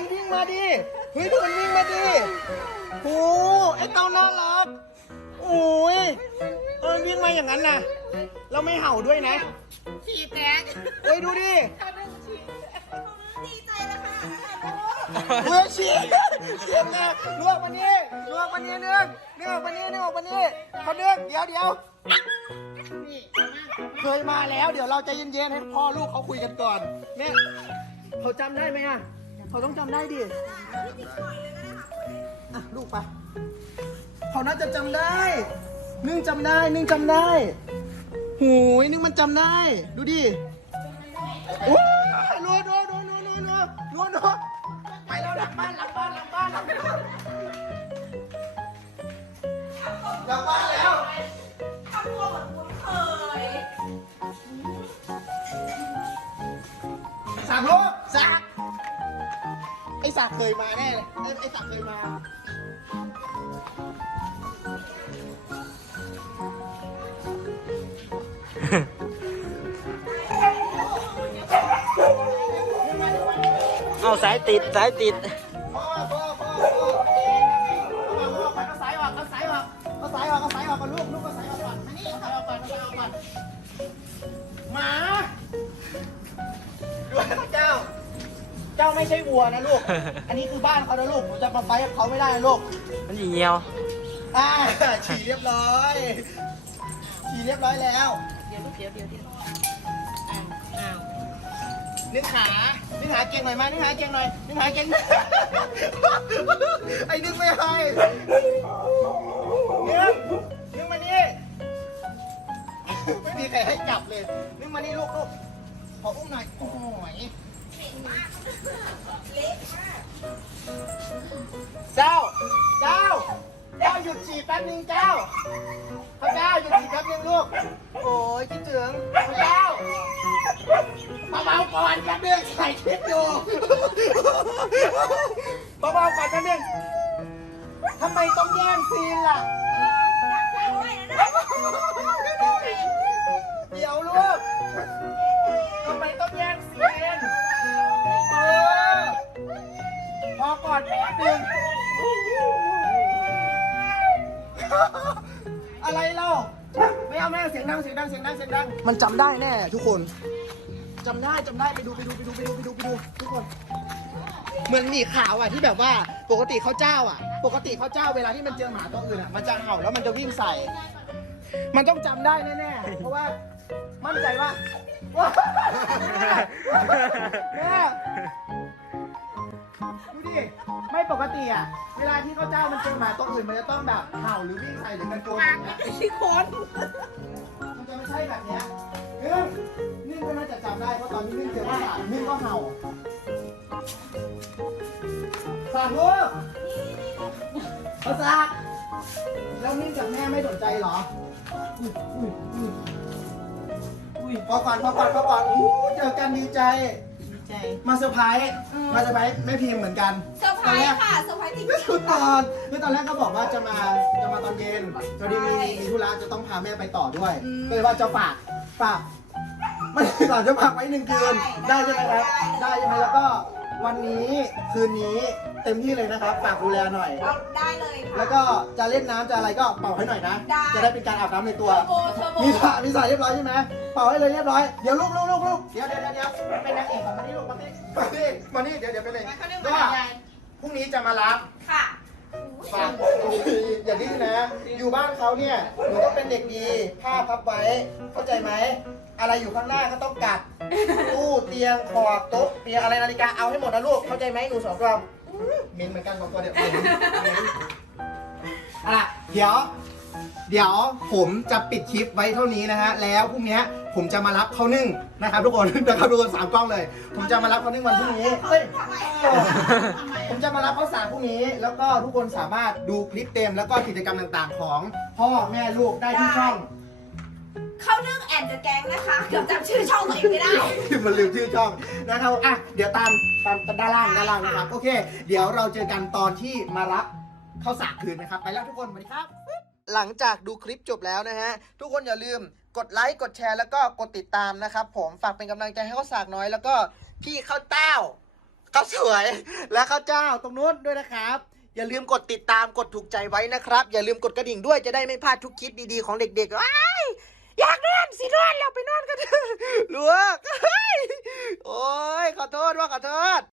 ดิ เฮ้ยดูมันวิ่งมาดิโอ้ไอ้เต้าน่ารักโอ้ยเออวิ่งมาอย่างนั้นน่ะ เราไม่เห่าด้วยนะขี่แตกเฮ้ยดูดิดีใจแล้วค่ะเมื่อชี้เสียงนะลวกมานี่ลวกมานี่เนื่องเนื่องมานี่เนื่องออกมานี่เขาเนื่องเดี๋ยวเดี๋ยวนี่เคยมาแล้ว เดี๋ยวเราใจเย็นๆให้พ่อลูกเขาคุยกันก่อนแม่เขาจำได้ไหมอะ เขาต้องจำได้ดิอะลูกไปเขาน่าจะจำได้ นึ่งจำได้ นึ่งจำได้หูยนึ่งมันจำได้ ดูดิโอ้ยรัวรัวรัวรัวรัวรัวรัวรัวไปแล้วหลังบ้านหลังบ้านหลังบ้านหลังบ้านหลังบ้านแล้วทำตัวเหมือนคุ้นเคยสามลูก สามไอ้สากเคยมาแน่เลยไอ้ไอ้สากเคยมา เอาสายติดสายติด พ่อพ่อพ่อพ่อพ่อพ่อไปเอาสายออกเอาสายออกเอาสายออกเอาสายออกก่อนลูกลูกเอาสายออกก่อนมานี่เอาสายออกก่อนเอาสายออกก่อนหมาดูนะเจ้า เจ้าไม่ใช่วัวนะลูก อันนี้คือบ้านเขานะลูก หนูจะมาไฟกับเขาไม่ได้นะลูกมันเหี่ยวอ่าฉี่เรียบร้อย ฉี่เรียบร้อยแล้ว เดี๋ยวลูกเดี๋ยวเดี๋ยวเดี๋ยวอ้าวอ้าวนึกหา นึกหาเก่งหน่อยมา นึกหาเก่งหน่อย นึกหาเก่ง ไอ้นึกไม่ให้นึกนึกมานี่ ไม่มีใครให้จับเลย นึกมานี่ลูกลูกขออุ้มหน่อย โอ้ย เจ้า เจ้า เจ้าหยุดฉี่แป๊บนึงเจ้าพระเจ้าหยุดฉี่แป๊บนึงลูก โอ้ยคิดถึงพระเจ้าเบาๆก่อนแป๊บนึงใส่คลิปอยู่เบาๆก่อนแป๊บนึงทำไมต้องแย่งซีนล่ะ เดี๋ยวลูก แม่เสียงดังเสียงดังเสียงดังเสียงดัง มันจำได้แน่ ทุกคนจำได้จำได้ไปดูไปดูไปดูไปดูไปดูไปดูทุกคน เหมือนมีข่าวอะที่แบบว่าปกติเขาเจ้าอะ ปกติเขาเจ้าเวลาที่มันเจอหมาตัวอื่นอะมันจะเห่าแล้วมันจะวิ่งใส่ มันต้องจำได้แน่ๆเพราะว่ามั่นใจว่าแม่ มีอะ เวลาที่เขาเจ้ามันเจอหมาตัวอื่นมันจะต้องแบบเห่าหรือวิ่งใส่หรือกันโกนอย่างเงี้ยที่คนมันจะไม่ใช่แบบเนี้ยนึ่งนึ่งก็น่าจะจำได้เพราะตอนที่นึ่งเจอว่าสานึ่งก็เห่าสามลูกภาษาแล้วนิ่งกับแม่ไม่สนใจเหรออุ้ยอุ้ยอุ้ยอุ้ยพอก่อนพอก่อนพอก่อนอู้เจอกันดีใจ ใจมาเซอร์ไพรส์มาเซอร์ไพรส์แม่พิมพ์เหมือนกันเซอร์ไพรส์ค่ะเซอร์ไพรส์จริงคือตอนคือตอนแรกก็บอกว่าจะมาจะมาตอนเย็นพอดีมีมีธุระจะต้องพาแม่ไปต่อด้วยก็เลยว่าจะฝากฝากไม่ก่อนจะฝากไว้หนึ่งคืนได้ใช่ไหมครับได้ใช่ไหมแล้วก็ วันนี้คืนนี้เต็มที่เลยนะครับฝากดูแลหน่อยๆเอาได้เลยค่ะ แล้วก็จะเล่นน้ำจะอะไรก็เป่าให้หน่อยนะ ได้ จะได้เป็นการอาบน้ำในตัว เทอร์โบเทอร์โบมีสระมีสระเรียบร้อยใช่ไหมเป่าให้เลยเรียบร้อย เดี๋ยวลูกลูกลูกลูกเดี๋ยวเดี๋ยวเดี๋ยวเดี๋ยวเป็นนางเอกของมานี่ลูกมานี่มานี่มานี่เดี๋ยวเดี๋ยวไปเลยมาเขาเรียกก็ว่าอะไรพรุ่งนี้จะมารับ ค่ะ ฝากอย่าดื้อนะ อยู่บ้านเขาเนี่ยหนูต้องเป็นเด็กดี ผ้าพับไว้ เข้าใจไหม อะไรอยู่ข้างหน้าก็ต้องกัด ตู้เตียงขอบโต๊ะเตียงอะไรนาฬิกาเอาให้หมดนะลูกเข้าใจไหมหนูสองตัวเหม็นเหมือนกันสองตัวเดี๋ยวม็นอะเดี๋ยว เดี๋ยวผมจะปิดคลิปไว้เท่านี้นะฮะแล้วพรุ่งนี้ผมจะมารับเขานึ่งนะครับทุกคนนะครับทุกคนสามกล้องเลย ผมจะมารับเขานึ่งวันพรุ่งนี้เฮ้ยผมจะมารับข้าวสารพรุ่งนี้ แล้วก็ทุกคนสามารถดูคลิปเต็มแล้วก็กิจกรรมต่างๆ ของพ่อแม่ลูกได้ที่ช่อง ข้าเรื่องแอนเดอะแก๊งนะคะเกือบจำชื่อช่องตัวเองไม่ได้ มันลืมชื่อช่องนะครับอะเดี๋ยวตามตามด้านล่างด้านล่างนะครับ โอเค เดี๋ยวเราเจอกันตอนที่มารับเข้าสากคืนนะครับ ไปแล้วทุกคนสวัสดีครับ หลังจากดูคลิปจบแล้วนะฮะ ทุกคนอย่าลืมกดไลค์กดแชร์แล้วก็กดติดตามนะครับผมฝากเป็นกำลังใจให้ข้าวสากน้อย แล้วก็พี่ข้าวเต้าข้าวสวยและข้าวเจ้าตรงนู้นด้วยนะครับ อย่าลืมกดติดตามกดถูกใจไว้นะครับ อย่าลืมกดกระดิ่งด้วยจะได้ไม่พลาดทุกคลิปดีๆของเด็กๆ อยากนอนสินอนแล้วไปนอนกันเถอะลวกยโอ้ยขอโทษว่าขอโทษ